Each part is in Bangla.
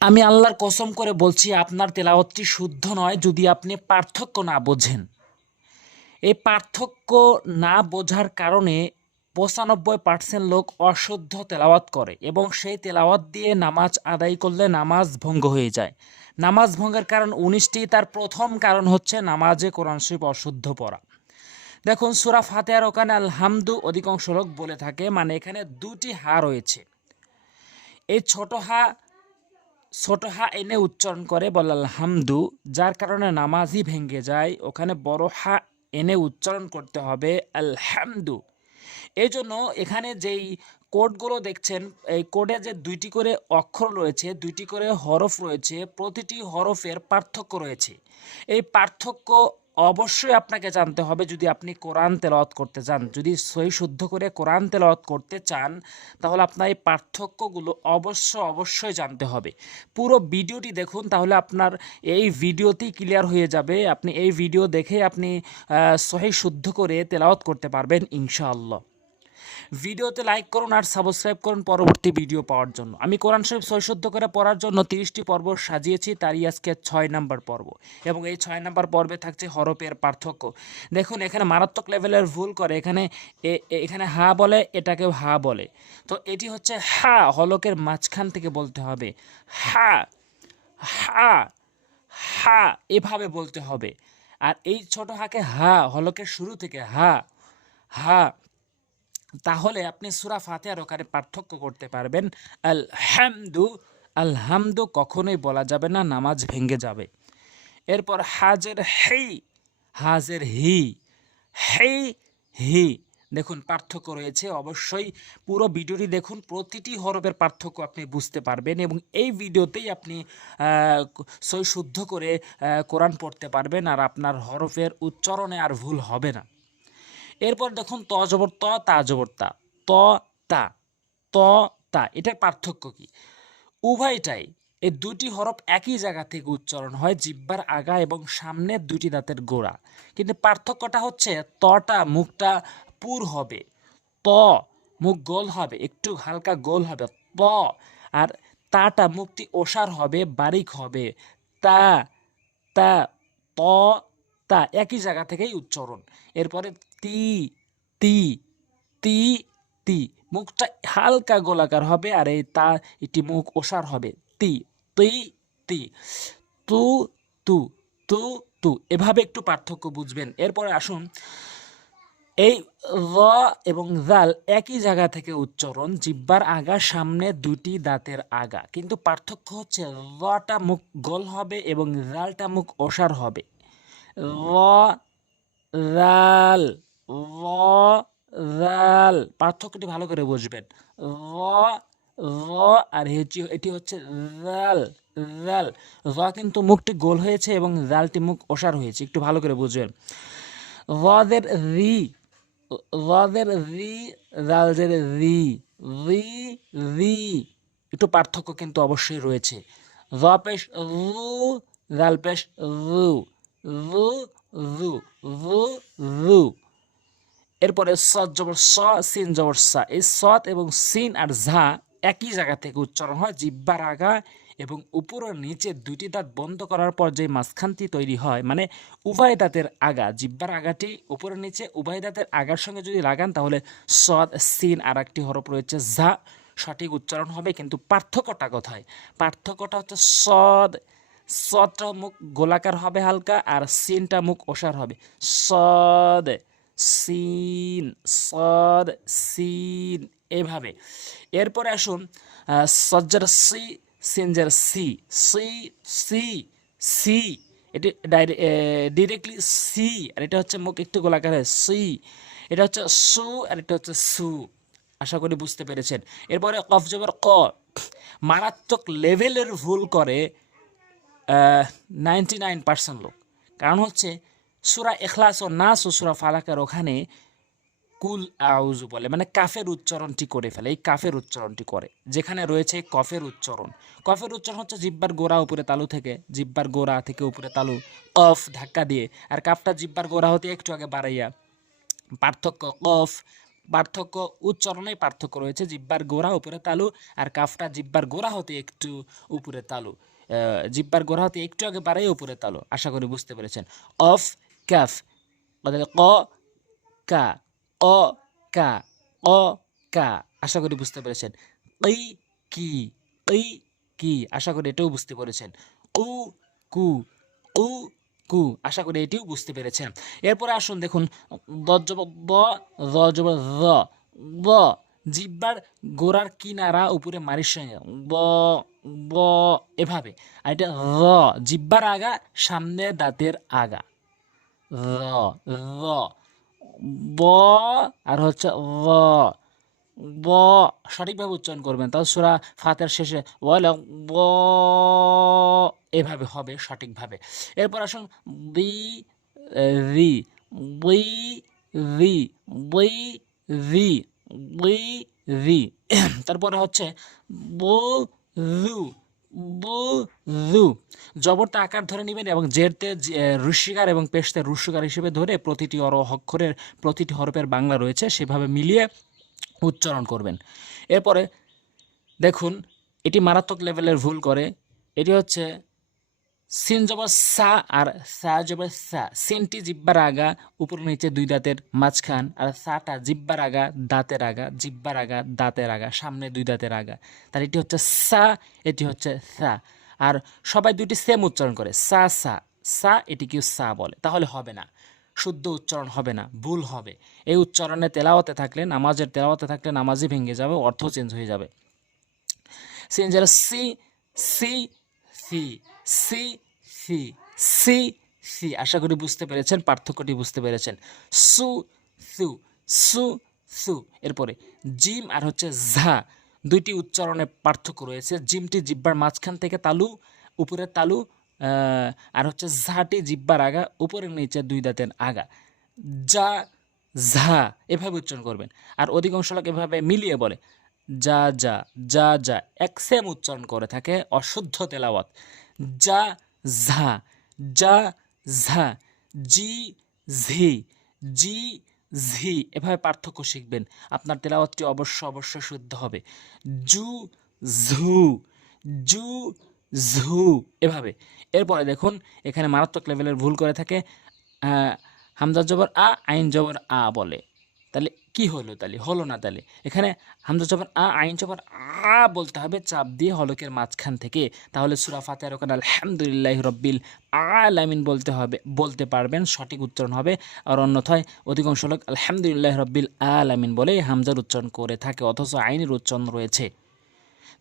আমি আল্লাহর কসম করে বলছি আপনার তেলাওয়াতটি শুদ্ধ নয় যদি আপনি পার্থক্য না বোঝেন। এই পার্থক্য না বোঝার কারণে ৯৫% লোক অশুদ্ধ তেলাওয়াত করে এবং সেই তেলাওয়াত দিয়ে নামাজ আদায় করলে নামাজ ভঙ্গ হয়ে যায়। নামাজ ভঙ্গের কারণ ১৯টি, তার প্রথম কারণ হচ্ছে নামাজে কোরআন শরীফ অশুদ্ধ পড়া। দেখুন সূরা ফাতিহার ওখানে আলহামদু অধিকাংশ লোক বলে থাকে, মানে এখানে দুটি হা রয়েছে। এই ছোট হা এনে উচ্চারণ করে বলে আলহামদু, যার কারণে নামাজই ভেঙে যায়। ওখানে বড় হা এনে উচ্চারণ করতে হবে আলহামদু। এই জন্য এখানে যেই কোডগুলো দেখছেন, এই কোডে যে দুইটি করে অক্ষর রয়েছে, দুইটি করে হরফ রয়েছে, প্রতিটি হরফের পার্থক্য রয়েছে। এই পার্থক্য অবশ্যই আপনাকে জানতে হবে যদি আপনি কোরআন তেলাওয়াত করতে চান। যদি সহি শুদ্ধ করে কোরআন তেলাওয়াত করতে চান তাহলে আপনার এই পার্থক্যগুলো অবশ্যই জানতে হবে। পুরো ভিডিওটি দেখুন, তাহলে আপনার এই ভিডিওতেই ক্লিয়ার হয়ে যাবে। আপনি এই ভিডিও দেখে আপনি সহি শুদ্ধ করে তেলাওয়াত করতে পারবেন ইনশাআল্লাহ। ভিডিওতে লাইক করুন আর সাবস্ক্রাইব করুন পরবর্তী ভিডিও পাওয়ার জন্য। আমি কোরআন শরীফ সহি শুদ্ধ করে পড়ার জন্য 30টি পর্ব সাজিয়েছি, তারই আজকে 6 নাম্বার পর্ব এবং এই 6 নাম্বার পর্বে থাকছে হরফের পার্থক্য। দেখুন এখানে মারাত্মক লেভেলের ভুল করে, এখানে হা বলে, এটাকেও হা বলে। তো এটি হচ্ছে হা, হলকের মাঝখান থেকে বলতে হবে হা হা হা, এভাবে বলতে হবে। আর এই ছোট হাকে হা, হলকের শুরু থেকে হা হা। তাহলে আপনি সূরা ফাতিহার ওখানে পার্থক্য করতে পারবেন। আলহামদু, আলহামদু কখনোই বলা যাবে না, নামাজ ভেঙে যাবে। এরপর হাজের হেই, হাজের হি, হেই হি। দেখুন পার্থক্য রয়েছে, অবশ্যই পুরো ভিডিওটি দেখুন, প্রতিটি হরফের পার্থক্য আপনি বুঝতে পারবেন এবং এই ভিডিওতেই আপনি সই শুদ্ধ করে কোরআন পড়তে পারবেন আর আপনার হরফের উচ্চারণে আর ভুল হবে না। এরপর দেখুন ত জবর ত, তা জবর তা, ত তা, ত তা, এটার পার্থক্য কি? উভয়টাই, এই দুটি হরফ একই জায়গা থেকে উচ্চারণ হয়, জিহ্বার আগা এবং সামনের দুটি দাঁতের গোড়া। কিন্তু পার্থক্যটা হচ্ছে তটা মুখটা পুর হবে, ত মুখ গোল হবে, একটু হালকা গোল হবে ত, আর তাটা মুখটি ওসার হবে, বারিক হবে তা, তা, ত তা, একই জায়গা থেকেই উচ্চারণ। এরপরে তি তি তি তি, মুখটা হালকা গোলাকার হবে আর এই তা, এটি মুখ ওসার হবে তি তি তি, তু তু তু তু, এভাবে একটু পার্থক্য বুঝবেন। এরপরে আসুন, এই র এবং জাল একই জায়গা থেকে উচ্চারণ, জিহ্বার আগা সামনে দুটি দাঁতের আগা, কিন্তু পার্থক্য হচ্ছে রটা মুখ গোল হবে এবং জালটা মুখ ওসার হবে। র রাল, র রাল, পার্থক্যটি ভালো করে বুঝবেন। র র আর এটি হচ্ছে রাল, রাল। র কিন্তু মুখটি গোল হয়েছে এবং রালটি মুখ ওসার হয়েছে, একটু ভালো করে বুঝবেন। রদের রি, রদের রি, রালদের রি, রি রি, একটু পার্থক্য কিন্তু অবশ্যই রয়েছে। র পেশ রু, রাল পেশ রু, রু রু, রু রু। এরপরে সৎ জবর স, সিন জবর সা, এই সৎ এবং সিন আর ঝা একই জায়গা থেকে উচ্চারণ হয়, জিহ্বার আগা এবং উপর ও নিচে দুটি দাঁত বন্ধ করার পর যে মাঝখানটি তৈরি হয়, মানে উভয় দাঁতের আগা, জিহ্বার আগাটি উপরে নিচে উভয় দাঁতের আগার সঙ্গে যদি লাগান তাহলে সদ সিন আর একটি হরফ রয়েছে ঝা, সঠিক উচ্চারণ হবে। কিন্তু পার্থক্যটা কোথায়? পার্থক্যটা হচ্ছে সদ, সদটা মুখ গোলাকার হবে হালকা আর সিনটা মুখ ওসার হবে, সদ সিন, সদ সিন, এভাবে। এরপরে আসুন সজ্জার সি, সিনজার সি, সি সি সি, এটি ডিরেক্টলি সি, আর এটা হচ্ছে মুখ একটু গোলাকার হয় সি, এটা হচ্ছে সু আর এটা হচ্ছে সু। আশা করি বুঝতে পেরেছেন। এরপরে কফ জবর ক, মারাত্মক লেভেলের ভুল করে 99% লোক। কারণ হচ্ছে সূরা ইখলাস ও নাস ও সূরা ফালাকের ওখানে কুল আউযু বলে, মানে কাফের উচ্চারণটি করে ফেলে, এই কাফের উচ্চারণটি করে, যেখানে রয়েছে কফের উচ্চারণ। কফের উচ্চারণ হচ্ছে জিহ্বার গোড়া উপরে তালু থেকে, জিহ্বার গোড়া থেকে উপরে তালু, কফ ধাক্কা দিয়ে, আর কাফটা জিহ্বার গোড়া হতে একটু আগে বাড়াইয়া। পার্থক্য কফ পার্থক্য উচ্চারণেই পার্থক্য রয়েছে, জিহ্বার গোড়া উপরে তালু, আর কাফটা জিহ্বার গোড়া হতে একটু উপরে তালু, জিহ্বার গোড়া হতে একটু আগে বাড়াই উপরে তালু। আশা করি বুঝতে পেরেছেন। অফ, কাফ, ক, কা, অ, কা, অ, কা, আশা করি বুঝতে পেরেছেন। এই কি, এই কি, আশা করি এটাও বুঝতে পেরেছেন। উ কু, উ কু, আশা করি এটিও বুঝতে পেরেছেন। এরপরে আসুন দেখুন, দ, র জবর র, ব, জিহ্বার গোড়ার কিনারা উপরে মারির সঙ্গে ব, ব, এভাবে। আর এটা র, জিহ্বার আগা, সামনের দাঁতের আগা, র, র, ব, আর হচ্ছে র, ব, সঠিকভাবে উচ্চারণ করবেন। তাও সূরা ফাতিহার শেষে ওয়ালা ব, এভাবে হবে সঠিকভাবে। এরপর আসুন বি, রি, বই, রি, বই, রি, বই, রি। তারপরে হচ্ছে বো, রু, বো, রু। জবরটা আকার ধরে নেবেন এবং জেরতে ঋষিকার এবং পেশতে রুস্যকার হিসেবে ধরে প্রতিটি অক্ষরের প্রতিটি হরফের বাংলা রয়েছে সেভাবে মিলিয়ে উচ্চারণ করবেন। এরপরে দেখুন, এটি মারাত্মক লেভেলের ভুল করে। এটি হচ্ছে সিন জবর সা আর সা জবর সা। সিনটি জিব্বার আগা, উপর নিচে দুই দাঁতের মাঝখান, আর সাটা জিব্বার আগা, দাঁতের আগা, জিব্বার আগা, দাঁতের আগা, সামনে দুই দাঁতের আগা। তার এটি হচ্ছে সা, এটি হচ্ছে সা। আর সবাই দুইটি সেম উচ্চারণ করে, সা সা সা, এটি কেউ সা বলে, তাহলে হবে না, শুদ্ধ উচ্চারণ হবে না, ভুল হবে। এই উচ্চারণে তেলাওয়াতে থাকলে, নামাজের তেলাওয়াতে থাকলে নামাজই ভেঙে যাবে, অর্থ চেঞ্জ হয়ে যাবে। চেঞ্জ হলো C, C, C, C, C, C, C. আশা করি বুঝতে পেরেছেন, পার্থক্যটি বুঝতে পেরেছেন। সু, সু, সু, সু। এরপরে জিম আর হচ্ছে ঝা, দুইটি উচ্চারণে পার্থক্য রয়েছে। জিমটি জিব্বার মাঝখান থেকে তালু, উপরের তালু, আর হচ্ছে ঝাটি জিব্বার আগা, উপরের নিচে দুই দাঁতের আগা। যা, ঝা, এভাবে উচ্চারণ করবেন। আর অধিকাংশ লোক এভাবে মিলিয়ে বলে, যা যা, যা যা, এক সেম উচ্চারণ করে থাকে, অশুদ্ধ তেলাওয়াত। যা ঝা, যা ঝা, জি ঝি, জি ঝি, এভাবে পার্থক্য শিখবেন। আপনার তেলাওয়াতটি অবশ্যই শুদ্ধ হবে। জু ঝু, জু ঝু, এভাবে। এরপরে দেখুন, এখানে মারাত্মক লেভেলের ভুল করে থাকে, হামজা জবর আ, আইন জবর আ বলে। তাহলে কি হলো? তাহলে হলো না। তাহলে এখানে হামজা জবর আ, আইন জবর আ বলতে হবে চাপ দিয়ে হলকের মাঝখান থেকে। তাহলে সূরা ফাতিহার ওখানে আলহামদুলিল্লাহি রাব্বিল আলামিন বলতে হবে, বলতে পারবেন, সঠিক উচ্চারণ হবে। আর অন্যথায় অধিকাংশ লোক আলহামদুলিল্লাহি রাব্বিল আলামিন বলে হামজার উচ্চারণ করে থাকে, অথচ আইনের উচ্চারণ রয়েছে।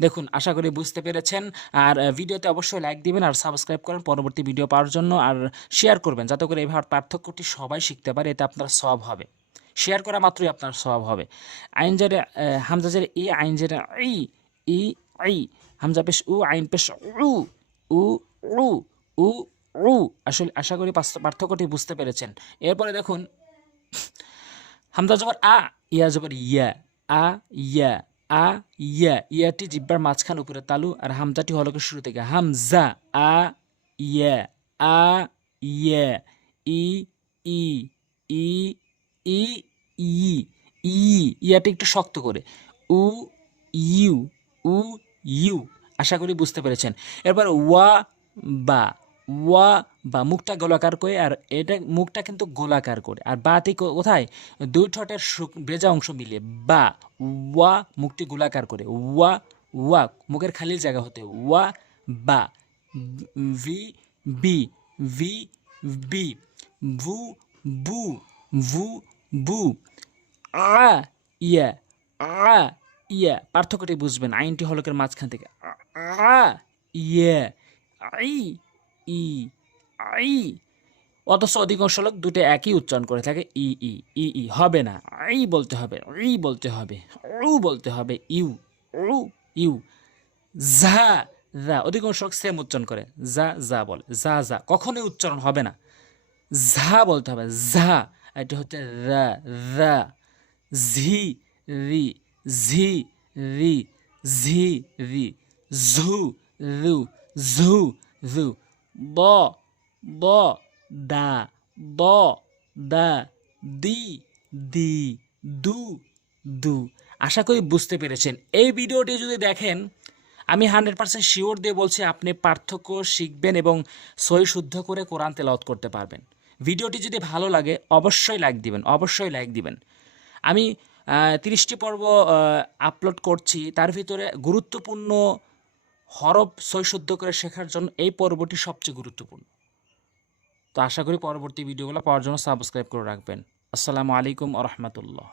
দেখুন, আশা করি বুঝতে পেরেছেন। আর ভিডিওতে অবশ্যই লাইক দিবেন আর সাবস্ক্রাইব করেন পরবর্তী ভিডিও পাওয়ার জন্য। আর শেয়ার করবেন যাতে করে এইভাবে পার্থক্যটি সবাই শিখতে পারে, এতে আপনার সওয়াব হবে। শেয়ার করা মাত্রই আপনার সওয়াব হবে। আইন জেরে হামজা জেরে ই, আইন জেরে ই, ই আই, হামজা পেশ উ, আইন পেশ উ, উ উ, উ উ। আসলে আশা করি পার্থক্যটি বুঝতে পেরেছেন। এরপরে দেখুন, হামজা জবর আ, ইয়া জবর ইয়া, আ ইয়া, আ ইয়া, ইয়াটি জিব্বার মাঝখান উপরে তালু, আর হামজাটি হলকের শুরু থেকে। হামজা, আ ইয়া, আ ইয়া, ই ই, ই ই, ই ই, ইয়াটি একটু শক্ত করে। উ ইউ, উ ইউ। আশা করি বুঝতে পেরেছেন। এরপর ওয়া বা, ওয়া বা, মুখটা গোলাকার করে, আর এটা মুখটা কিন্তু গোলাকার করে। আর বাটি কোথায়? দুই ঠোঁটের ভেজা অংশ মিলিয়ে বা, ওয়া, মুখটি গোলাকার করে। ওয়া, ওয়া, মুখের খালি জায়গা হতে ওয়া বা। ভি, বি, ভি বি, ভু বু, ভু বু। আ ইয়া, আ ইয়া, পার্থক্যটি বুঝবেন। আইনটি হলকের মাঝখান থেকে। আ ইয়া, আই ই, আই। অথচ অধিকাংশ লোক দুটো একই উচ্চারণ করে থাকে, ই ই, ই ই। হবে না, আই বলতে হবে, ই বলতে হবে, উ বলতে হবে, ইউ, উ ইউ। যা যা, অধিকাংশ লোক সেম উচ্চারণ করে, যা যা বলে, যা যা, কখনোই উচ্চারণ হবে না, ঝা বলতে হবে, ঝা। এটা হচ্ছে রা, রা। ঝি রি, ঝি রি, ঝি রি। ঝু রু, ঝু রু। ব, ব, দা, ব, দা। দি, দি, দু, দু। আশা করি বুঝতে পেরেছেন। এই ভিডিওটি যদি দেখেন, আমি 100% শিওর দিয়ে বলছি আপনি পার্থক্য শিখবেন এবং সহি শুদ্ধ করে কোরআন তেলাওয়াত করতে পারবেন। ভিডিওটি যদি ভালো লাগে অবশ্যই লাইক দিবেন, অবশ্যই লাইক দিবেন। আমি 30টি পর্ব আপলোড করছি, তার ভিতরে গুরুত্বপূর্ণ হরফ সহি শুদ্ধ করে শেখার জন্য এই পর্বটি সবচেয়ে গুরুত্বপূর্ণ। তো আশা করি পরবর্তী ভিডিওগুলো পাওয়ার জন্য সাবস্ক্রাইব করে রাখবেন। আসসালামু আলাইকুম ওয়া রাহমাতুল্লাহ।